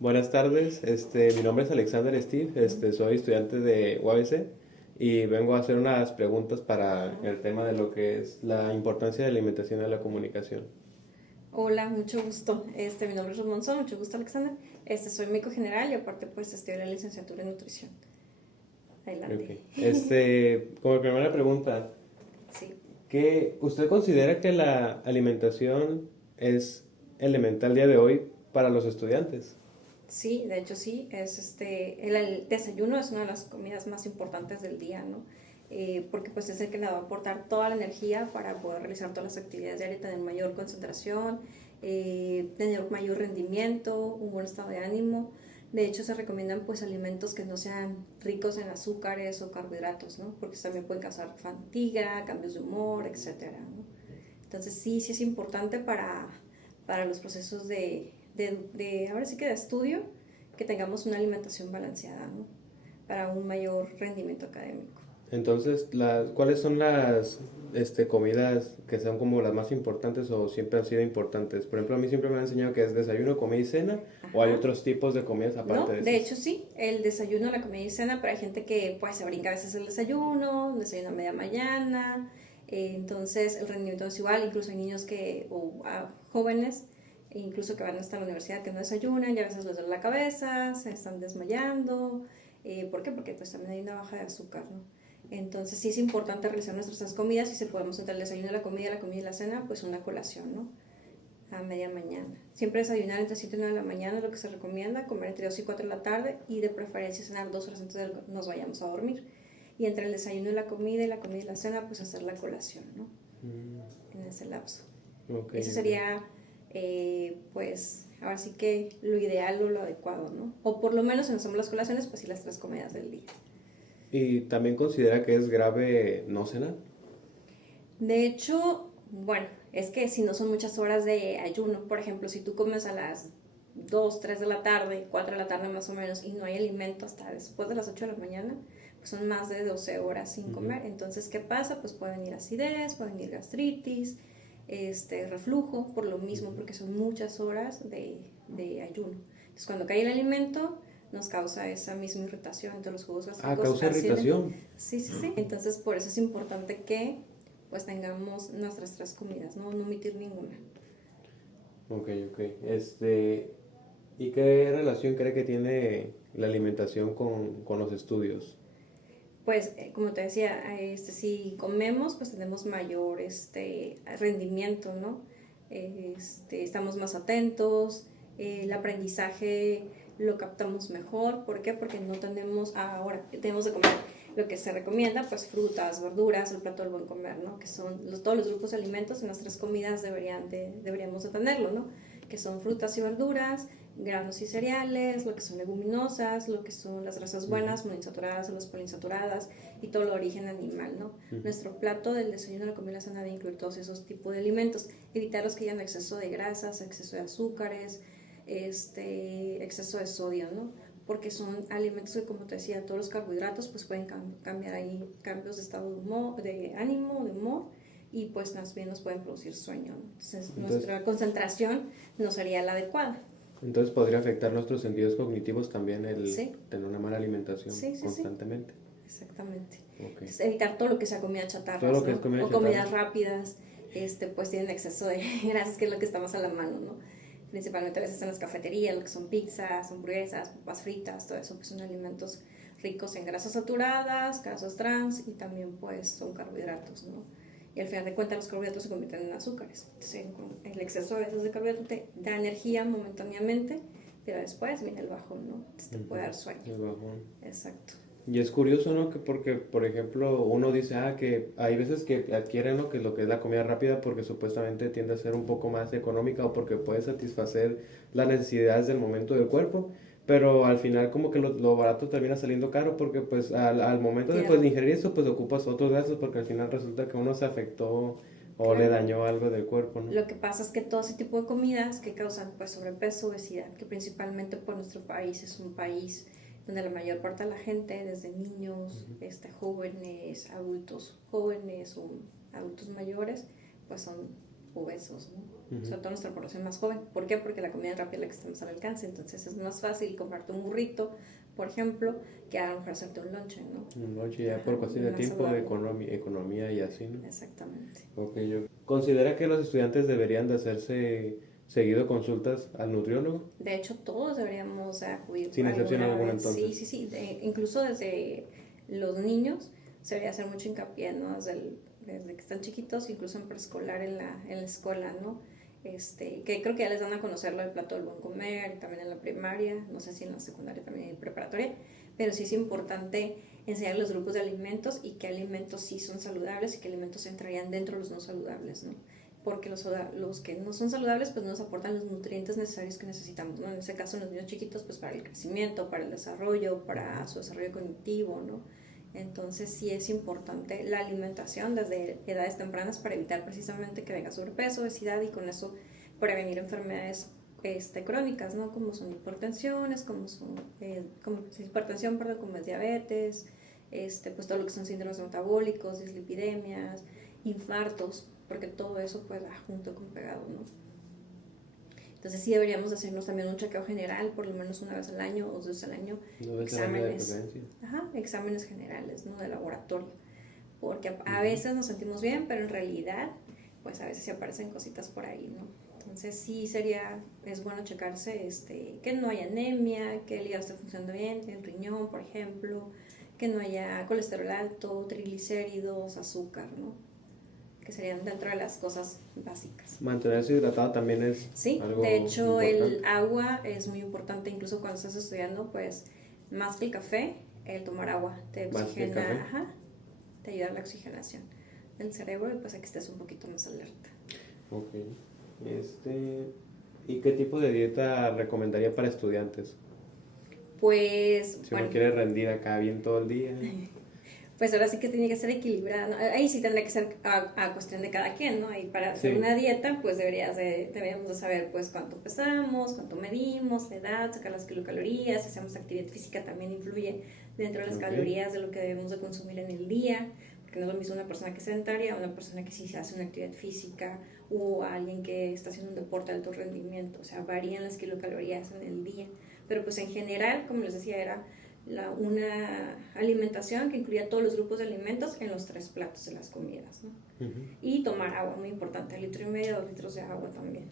Buenas tardes, mi nombre es Alexander Steve, soy estudiante de UABC y vengo a hacer unas preguntas para el tema de lo que es la importancia de la alimentación en la comunicación. Hola, mucho gusto. Mi nombre es Ruth Monzón, mucho gusto Alexander. Soy médico general y aparte pues estudio la licenciatura en nutrición. Adelante. Ok. Como primera pregunta, Sí, ¿usted considera que la alimentación es elemental día de hoy para los estudiantes? sí, de hecho sí, el desayuno es una de las comidas más importantes del día, ¿no? Porque pues es el que le va a aportar toda la energía para poder realizar todas las actividades diarias, tener mayor concentración, tener mayor rendimiento, un buen estado de ánimo. De hecho, se recomiendan pues alimentos que no sean ricos en azúcares o carbohidratos, ¿no? Porque también pueden causar fatiga, cambios de humor, etcétera, ¿no? Entonces sí es importante para los procesos ahora sí que de estudio, que tengamos una alimentación balanceada, ¿no? Para un mayor rendimiento académico. Entonces, ¿cuáles son las comidas que son como las más importantes o siempre han sido importantes? Por ejemplo, a mí siempre me han enseñado que es desayuno, comida y cena, o hay Ajá. otros tipos de comidas aparte No, de de esas. hecho sí, el desayuno, la comida y cena, pero hay gente que pues se brinca a veces el desayuno, desayuno a media mañana, entonces el rendimiento es igual, incluso hay niños jóvenes, incluso que van hasta la universidad que no desayunan y a veces les duele la cabeza, se están desmayando, ¿por qué? Porque pues también hay una baja de azúcar, ¿no? Entonces sí es importante realizar nuestras comidas y si podemos entre el desayuno, la comida y la cena, pues una colación, ¿no? A media mañana. Siempre desayunar entre 7 y 9 de la mañana es lo que se recomienda, comer entre 2 y 4 de la tarde y de preferencia cenar 2 horas antes de que nos vayamos a dormir. Y entre el desayuno y la comida y la cena, pues hacer la colación, ¿no? Mm, En ese lapso. ok, Eso ok. sería, pues, ahora sí que lo ideal o lo adecuado, ¿no? O por lo menos si no hacemos las colaciones, pues sí las tres comidas del día. ¿Y también considera que es grave no cenar? De hecho, bueno, es que si no son muchas horas de ayuno, por ejemplo, si tú comes a las 2 3 de la tarde, 4 de la tarde más o menos, y no hay alimento hasta después de las 8 de la mañana, pues son más de 12 horas sin Ujú. comer. Entonces, ¿qué pasa? Pues pueden ir acidez, pueden ir gastritis, reflujo, por lo mismo, porque son muchas horas de ayuno. Entonces, cuando cae el alimento, nos causa esa misma irritación, entonces los jugos Ah, gástricos causa ascienden. irritación. Sí, sí, sí. Entonces, por eso es importante que pues tengamos nuestras tres comidas, no omitir ninguna. Ok, ok. ¿Y qué relación cree que tiene la alimentación con los estudios? Pues como te decía, si comemos pues tenemos mayor rendimiento, ¿no? Estamos más atentos, el aprendizaje lo captamos mejor, ¿por qué? Porque no tenemos, ahora tenemos de comer lo que se recomienda, pues frutas, verduras, el plato del buen comer, ¿no? Que son todos los grupos de alimentos en las tres comidas deberíamos de tenerlo, ¿no? Que son frutas y verduras, granos y cereales, lo que son leguminosas, lo que son las grasas Ujú, buenas, monoinsaturadas o las poliinsaturadas y todo el origen animal, ¿no? ujú. Nuestro plato del desayuno, la comida y la cena debe incluir todos esos tipos de alimentos, evitar los que hayan exceso de grasas, exceso de azúcares, exceso de sodio, ¿no? Porque son alimentos que, como te decía, todos los carbohidratos pues pueden cambiar ahí cambios de estado de humor, de ánimo, de humor, y pues más bien nos pueden producir sueño, ¿no? Entonces Entonces, nuestra concentración no sería la adecuada. entonces podría afectar nuestros sentidos cognitivos también el Sí, tener una mala alimentación sí, sí, sí, constantemente. exactamente. Ok. Entonces, evitar todo lo que sea comida Todo chatarras, lo que es ¿no? comida O chatarra. comidas rápidas, pues tienen exceso de grasas, que es lo que está más a la mano, ¿no? Principalmente a veces en las cafeterías, lo que son pizzas, hamburguesas, papas fritas, todo eso, pues son alimentos ricos en grasas saturadas, grasas trans y también pues son carbohidratos, ¿no? Y al final de cuentas los carbohidratos se convierten en azúcares. Entonces el exceso de esos de carbohidratos te da energía momentáneamente, pero después viene el bajón, ¿no? Entonces te puede Ujú, dar sueño. el bajón. Exacto. Y es curioso, ¿no? Que porque, por ejemplo, uno dice, que hay veces que adquieren lo que es la comida rápida porque supuestamente tiende a ser un poco más económica o porque puede satisfacer las necesidades del momento del cuerpo, pero al final como que lo barato termina saliendo caro porque pues al momento de, Tienes pues, de ingerir eso pues ocupas otros gastos porque al final resulta que uno se afectó o le Claro. dañó algo del cuerpo, ¿no? Lo que pasa es que todo ese tipo de comidas que causan pues sobrepeso, obesidad, que principalmente por nuestro país es un país donde la mayor parte de la gente, desde niños, jóvenes, adultos jóvenes o adultos mayores, pues son obesos, ¿no? Sobre todo nuestra población más joven. ¿Por qué? Porque la comida rápida es la que estamos al alcance, entonces es más fácil comprarte un burrito, por ejemplo, que a lo mejor hacerte un lonche, ¿no? Un lonche ya por cuestión de tiempo, de economía y así, ¿no? Exactamente. Ok, yo. ¿Considera que los estudiantes deberían de hacerse seguido consultas al nutriólogo? De hecho, todos deberíamos acudir Sin excepción alguna, vez. entonces. Sí. Incluso desde los niños se debería hacer mucho hincapié, ¿no? Desde que están chiquitos, incluso en preescolar, en la escuela, ¿no? Que creo que ya les dan a conocer lo del plato del buen comer, también en la primaria, no sé si en la secundaria también en preparatoria, pero sí es importante enseñar los grupos de alimentos y qué alimentos sí son saludables y qué alimentos entrarían dentro de los no saludables, ¿no? Porque los que no son saludables pues no nos aportan los nutrientes necesarios que necesitamos, ¿no? En ese caso los niños chiquitos pues para el crecimiento, para el desarrollo, para su desarrollo cognitivo, ¿no? Entonces sí es importante la alimentación desde edades tempranas para evitar precisamente que venga sobrepeso, obesidad y con eso prevenir enfermedades crónicas, ¿no? Como son hipertensiones, como es diabetes, pues todo lo que son síndromes metabólicos, dislipidemias, infartos, porque todo eso pues va junto con pegado, ¿no? Entonces sí deberíamos hacernos también un chequeo general, por lo menos una vez al año o 2 veces al año, exámenes generales, ¿no? De laboratorio, porque a veces nos sentimos bien, pero en realidad pues a veces se aparecen cositas por ahí, ¿no? Entonces sí es bueno checarse que no haya anemia, que el hígado esté funcionando bien, el riñón, por ejemplo, que no haya colesterol alto, triglicéridos, azúcar, ¿no? Que serían dentro de las cosas básicas. Mantenerse hidratado también es algo de hecho importante. El agua es muy importante, incluso cuando estás estudiando, pues más que el café, el tomar agua te oxigena, te ayuda a la oxigenación del cerebro y pues a que estés un poquito más alerta. Ok. ¿Y qué tipo de dieta recomendaría para estudiantes? Pues si uno quiere rendir acá bien todo el día. Pues ahora sí que tiene que ser equilibrada, ¿no? Ahí sí tendría que ser a cuestión de cada quien, ¿no? Y para hacer una dieta, pues deberíamos de saber pues cuánto pesamos, cuánto medimos, la edad, sacar las kilocalorías, si hacemos actividad física también influye dentro de las calorías de lo que debemos de consumir en el día, porque no es lo mismo una persona que es sedentaria, una persona que sí hace una actividad física o alguien que está haciendo un deporte de alto rendimiento, o sea, varían las kilocalorías en el día, pero pues en general, como les decía, era una alimentación que incluía todos los grupos de alimentos en los 3 platos de las comidas, ¿no? Y tomar agua, muy importante, 1,5 litros, 2 litros de agua también.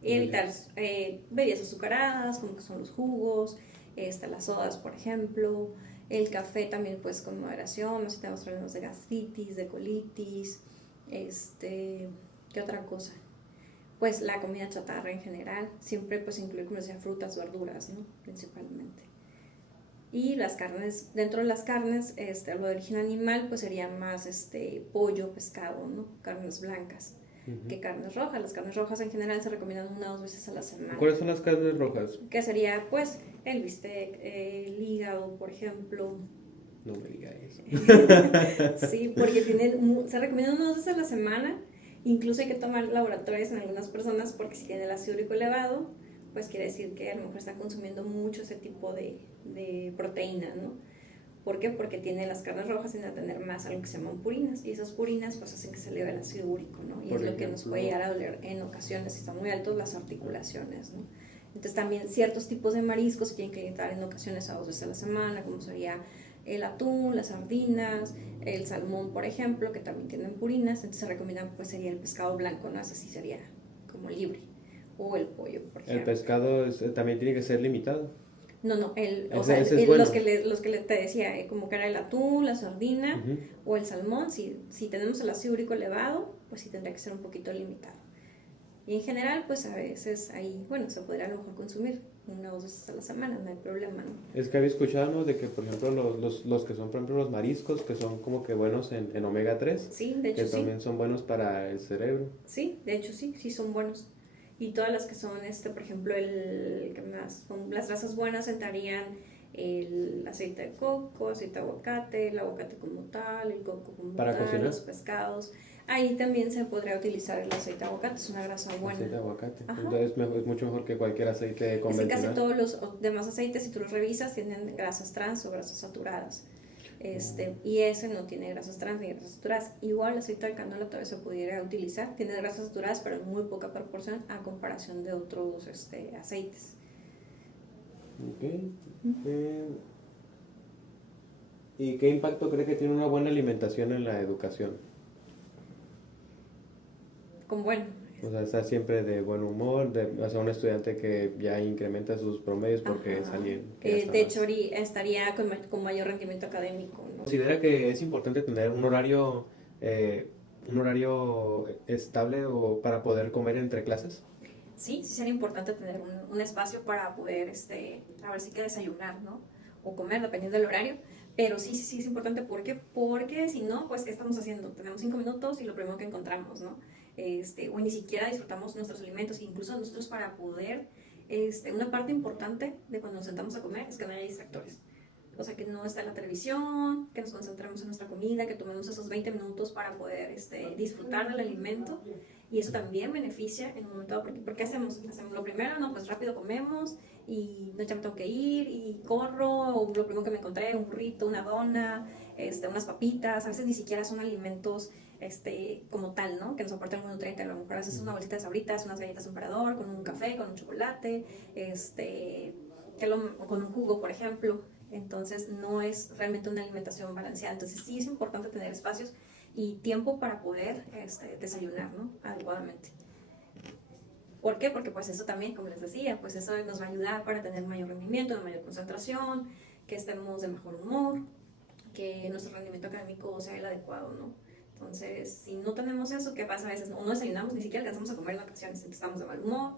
Y evitar bebidas azucaradas, como que son los jugos, las sodas, por ejemplo, el café también pues con moderación, no si tenemos problemas de gastritis, de colitis, ¿qué otra cosa? Pues la comida chatarra en general, siempre pues incluir, como decía, frutas, verduras, ¿no? Principalmente. Y las carnes, dentro de las carnes, lo de origen animal, pues sería más pollo, pescado, ¿no? Carnes blancas que carnes rojas. Las carnes rojas en general se recomiendan 1 o 2 veces a la semana. ¿Cuáles son las carnes rojas? Que sería, pues, el bistec, el hígado, por ejemplo. No me diga eso. Sí, porque se recomiendan 1 o 2 veces a la semana. Incluso hay que tomar laboratorios en algunas personas porque si tiene el ácido úrico elevado, pues quiere decir que a lo mejor está consumiendo mucho ese tipo de proteína, ¿no? ¿Por qué? Porque tiene las carnes rojas, tienden a tener más algo que se llaman purinas, y esas purinas pues hacen que se eleve el ácido úrico, ¿no? Y es lo que nos puede llegar a doler en ocasiones, si están muy altos, las articulaciones, ¿no? Entonces también ciertos tipos de mariscos se tienen que evitar en ocasiones a 2 veces a la semana, como sería el atún, las sardinas, el salmón, por ejemplo, que también tienen purinas. Entonces se recomienda, pues sería el pescado blanco, ¿no? Ese sí sería como libre, o el pollo, por ejemplo. ¿El pescado también tiene que ser limitado? No, los que te decía, como que era el atún, la sardina o el salmón, si tenemos el ácido úrico elevado, pues sí tendría que ser un poquito limitado. Y en general, pues a veces ahí, bueno, se podría a lo mejor consumir 1 o 2 veces a la semana, no hay problema, ¿no? Es que había escuchado, ¿no? De que, por ejemplo, los que son, por ejemplo, los mariscos, que son como que buenos en omega 3, sí, de hecho, que también son buenos para el cerebro. Sí, de hecho sí son buenos. Y todas las que son, por ejemplo, ¿qué más? Las grasas buenas entrarían el aceite de coco, aceite de aguacate, el aguacate como tal, el coco como ¿Para tal, cocinar? los pescados. Ahí también se podría utilizar el aceite de aguacate, es una grasa buena. Aceite de aguacate. Entonces es mucho mejor que cualquier aceite convencional. Casi todos los demás aceites, si tú los revisas, tienen grasas trans o grasas saturadas. Y ese no tiene grasas trans ni grasas saturadas. Igual el aceite de canola todavía se pudiera utilizar, tiene grasas saturadas, pero en muy poca proporción a comparación de otros aceites. Ok. ¿Y qué impacto cree que tiene una buena alimentación en la educación? Con bueno. O sea, está siempre de buen humor, o sea, un estudiante que ya incrementa sus promedios porque es alguien que ya está de hecho, más. estaría con mayor rendimiento académico, ¿no? ¿Considera que es importante tener un horario estable o para poder comer entre clases? Sí, sí sería importante tener un espacio para poder, a ver si que desayunar, ¿no? O comer, dependiendo del horario. Pero sí, sí, sí es importante. ¿Por qué? Porque si no, pues, ¿qué estamos haciendo? Tenemos 5 minutos y lo primero que encontramos, ¿no? O ni siquiera disfrutamos nuestros alimentos. Incluso nosotros para poder, una parte importante de cuando nos sentamos a comer es que no haya distractores. O sea, que no está la televisión, que nos concentremos en nuestra comida, que tomemos esos 20 minutos para poder disfrutar del alimento. Y eso también beneficia en un momento dado, porque ¿qué hacemos? Hacemos lo primero, ¿no? Pues rápido comemos y no, ya me tengo que ir y corro, o lo primero que me encontré, un burrito, una dona, unas papitas, a veces ni siquiera son alimentos como tal, ¿no? Que nos aportan algún nutriente, a lo mejor haces una bolsita de sabritas, unas galletas emperador, con un café, con un chocolate, con un jugo, por ejemplo. Entonces no es realmente una alimentación balanceada. Entonces sí es importante tener espacios y tiempo para poder desayunar, ¿no? Adecuadamente. ¿Por qué? Porque pues eso también, como les decía, pues eso nos va a ayudar para tener mayor rendimiento, una mayor concentración, que estemos de mejor humor, que nuestro rendimiento académico sea el adecuado, ¿no? Entonces, si no tenemos eso, ¿qué pasa? A veces no desayunamos, ni siquiera alcanzamos a comer en ocasiones, estamos de mal humor,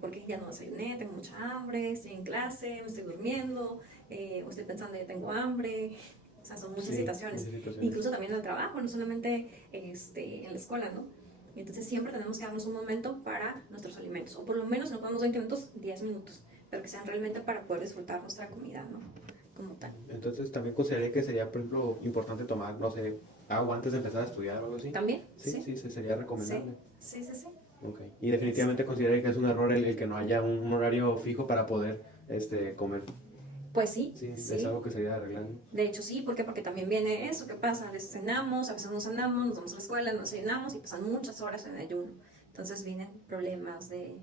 porque ya no desayuné, tengo mucha hambre, estoy en clase, me estoy durmiendo, o estoy pensando que tengo hambre. O sea, son muchas situaciones. Incluso también en el trabajo, no solamente en la escuela, ¿no? Entonces siempre tenemos que darnos un momento para nuestros alimentos, o por lo menos no podemos 20 minutos, 10 minutos, pero que sean realmente para poder disfrutar nuestra comida, ¿no? Como tal. Entonces también consideraría que sería, por ejemplo, importante tomar, no sé, agua antes de empezar a estudiar o algo así. ¿También? Sí, sí, sería recomendable. Sí, sí, sí. Okay. Y definitivamente consideraría que es un error el que no haya un horario fijo para poder comer. Pues sí, Sí, sí. es algo que sería arreglando. De hecho, sí, ¿por qué? Porque también viene eso, ¿qué pasa? A veces cenamos, a veces no cenamos, nos vamos a la escuela, nos cenamos y pasan muchas horas en ayuno. Entonces vienen problemas de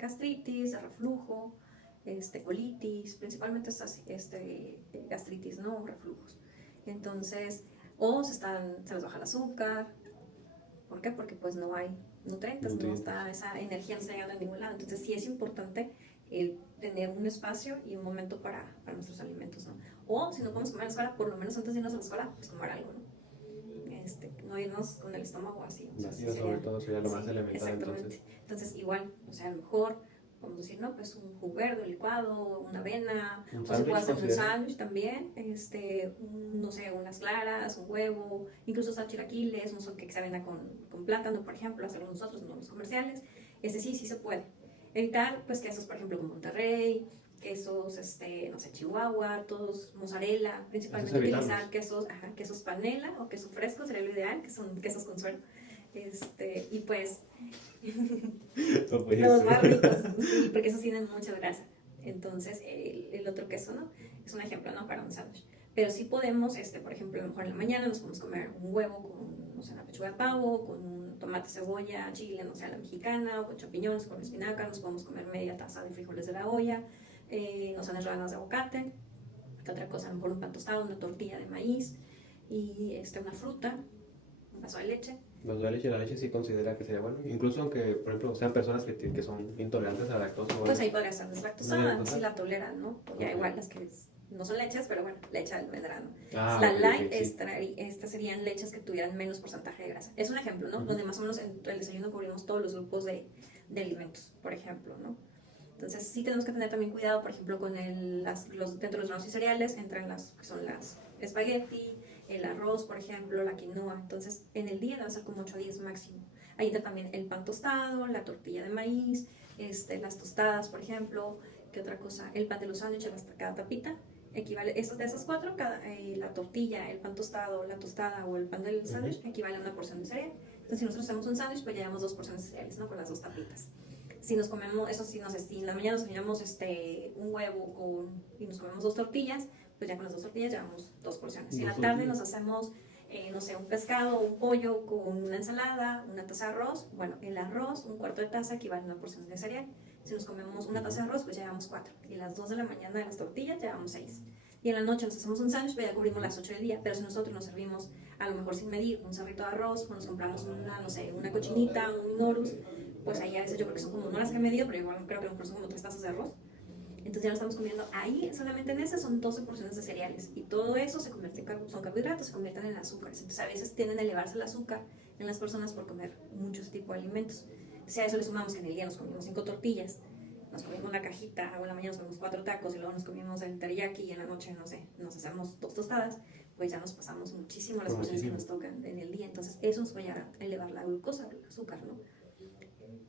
gastritis, de reflujo, colitis, principalmente estas gastritis, ¿no? Reflujos. Entonces, o se les baja el azúcar. ¿Por qué? Porque pues no hay nutrientes, no está, esa energía no está llegando a ningún lado. Entonces sí es importante el tener un espacio y un momento para nuestros alimentos, ¿no? O si no podemos comer en la escuela, por lo menos antes de irnos a la escuela, pues tomar algo, ¿no? No irnos con el estómago así. O sea, sobre todo sería lo más elemental. Exactamente. Entonces igual, o sea, a lo mejor podemos decir, ¿no? Pues un jugo verde, un licuado, una avena, o se puede hacer un sándwich también, no sé, unas claras, un huevo, incluso hasta chilaquiles, un que se avena con plátano, por ejemplo, hacerlo nosotros, no los comerciales. Sí se puede. Evitar, pues, quesos, por ejemplo, con Monterrey, quesos, no sé, Chihuahua, todos, mozzarella, principalmente utilizar quesos panela o queso fresco sería lo ideal, que son quesos con suero. Y pues, los más ricos, sí, porque esos tienen mucha grasa. Entonces, el otro queso, ¿no? Es un ejemplo, ¿no? Para un sándwich. Pero sí podemos, por ejemplo, a lo mejor en la mañana nos podemos comer un huevo con, no sé, una pechuga de pavo, con un tomate, cebolla, chile, no sé, a la mexicana, o con champiñones, con espinaca, nos podemos comer media taza de frijoles de la olla, no sé, unas rodajas de aguacate, ¿qué otra cosa? A lo mejor un pan tostado, una tortilla de maíz, y una fruta, un vaso de leche. La leche sí considera que sería bueno, incluso aunque, por ejemplo, sean personas que son intolerantes a la lactosa. Pues ahí podría ser deslactosada, si la toleran, ¿no? Pues ya igual las que no son leches, pero bueno, leche de almendra, ¿no? La light, estas serían leches que tuvieran menos porcentaje de grasa. Es un ejemplo, ¿no? Donde más o menos en el desayuno cubrimos todos los grupos de alimentos, por ejemplo, ¿no? Entonces sí tenemos que tener también cuidado, por ejemplo, con dentro de los granos y cereales entran las que son las espagueti, el arroz, por ejemplo, la quinoa. Entonces en el día debe ser como 8 a 10 máximo. Ahí está también el pan tostado, la tortilla de maíz, las tostadas, por ejemplo. ¿Qué otra cosa? El pan de los sándwiches, cada tapita. Equivale, de esas cuatro, la tortilla, el pan tostado, la tostada o el pan del sándwich equivale a una porción de cereal. Entonces si nosotros hacemos un sándwich, pues ya llevamos 2 porciones de cereales, ¿no? Con las 2 tapitas. Si nos comemos, eso sí, no sé, si en la mañana nos comemos un huevo y nos comemos 2 tortillas, pues ya con las 2 tortillas llevamos 2 porciones. Y en la Dos tarde tortillas. nos hacemos, no sé, un pescado, un pollo con una ensalada, una taza de arroz. Bueno, el arroz, un cuarto de taza equivale a una porción de cereal. Si nos comemos una taza de arroz, pues ya llevamos 4. Y a las 2 de la mañana de las tortillas ya llevamos 6. Y en la noche nos hacemos un sándwich, pues ya cubrimos las 8 del día. Pero si nosotros nos servimos, a lo mejor sin medir, un cerrito de arroz, o nos compramos una, no sé, una cochinita, un norus, pues ahí a veces yo creo que son como, no las que he medido, pero igual creo que a lo mejor son como 3 tazas de arroz. Entonces ya lo estamos comiendo ahí, solamente en ese son 12 porciones de cereales. Y todo eso se convierte en son carbohidratos, se convierten en azúcares. Entonces a veces tienden a elevarse el azúcar en las personas por comer muchos tipos de alimentos. Si a eso le sumamos que en el día nos comimos 5 tortillas, nos comimos una cajita, o en la mañana nos comimos 4 tacos y luego nos comimos el teriyaki y en la noche, no sé, nos hacemos 2 tostadas, pues ya nos pasamos muchísimo las porciones que nos tocan en el día. Entonces eso nos puede llegar a elevar la glucosa, el azúcar, ¿no?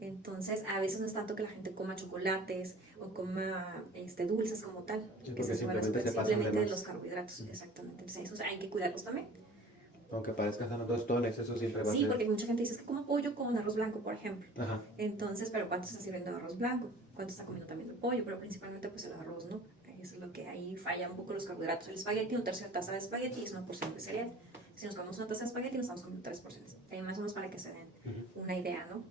Entonces, a veces no es tanto que la gente coma chocolates o coma dulces como tal, Sí, que porque se suban a simplemente azúcar, se pasan de simplemente de más. los carbohidratos, exactamente. Entonces, eso hay que cuidarlos también. Aunque parezca sano, entonces todo en exceso siempre va a Sí, ser. porque mucha gente dice es que como pollo con arroz blanco, por ejemplo. Ajá. Entonces, pero ¿cuánto está sirviendo de arroz blanco? ¿Cuánto está comiendo también el pollo? Pero principalmente pues el arroz, ¿no? Eso es lo que ahí falla un poco los carbohidratos. El espagueti, un tercio de taza de espagueti es una porción de cereal. Si nos comemos una taza de espagueti, nos estamos comiendo 3 porciones. Ahí más o menos para que se den una idea, ¿no?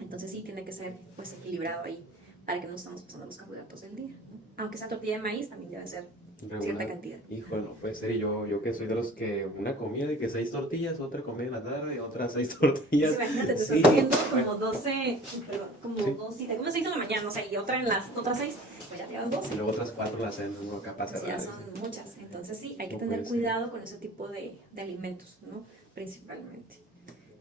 Entonces sí tiene que ser pues equilibrado ahí para que no estamos pasando los carbohidratos del día, ¿no? Aunque sea tortilla de maíz, también debe ser cierta Regular. cantidad. Híjole, no puede ser. Y yo que soy de los que una comida de que 6 tortillas, otra comida en la tarde, otra 6 tortillas. Pues imagínate, te Sí. estás comiendo como 12, perdón, como Sí. 2, si te comes 6 en la mañana, o sea, y otra en las otras 6, pues ya te das 12. Y luego otras 4 las hacen uno capaz de Pues ya cerrar. son muchas. Entonces sí, hay que No tener puede ser. cuidado con ese tipo de alimentos, ¿no? Principalmente.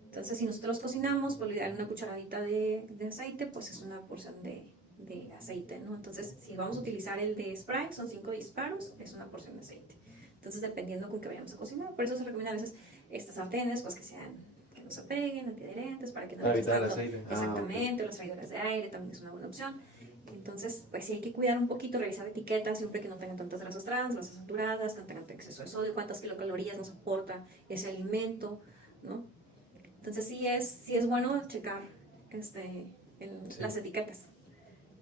Entonces, si nosotros cocinamos, pues le dan una cucharadita de aceite, pues es una porción de aceite, ¿no? Entonces, si vamos a utilizar el de spray, son 5 disparos, es una porción de aceite. Entonces, dependiendo con qué vayamos a cocinar, por eso se recomienda a veces estas sartenes, pues que no se peguen, antiadherentes, para que no Para les evitar el tanto. aceite. Exactamente, o las freidoras de aire también es una buena opción. Entonces, pues sí hay que cuidar un poquito, revisar etiquetas, siempre que no tengan tantas grasas trans, grasas saturadas, que no tengan exceso de sodio, cuántas kilocalorías nos aporta ese alimento, ¿no? Entonces sí es bueno checar las etiquetas.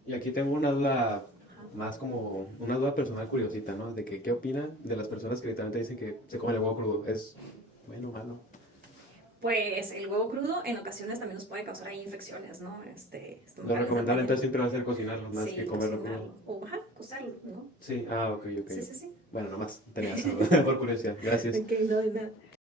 Y aquí tengo una duda más como una duda personal curiosita, ¿no? De que qué opinan de las personas que literalmente dicen que se comen el huevo crudo. ¿Es bueno o malo? Pues el huevo crudo en ocasiones también nos puede causar ahí infecciones, ¿no? Lo Estomacales, recomendable dependiendo. entonces siempre va a ser cocinarlo, más Sí, que comerlo cocinarlo. crudo. O cocerlo, ¿no? Sí, ok. Sí. Bueno, nomás tenía eso por curiosidad. Gracias. Ok, no, de nada.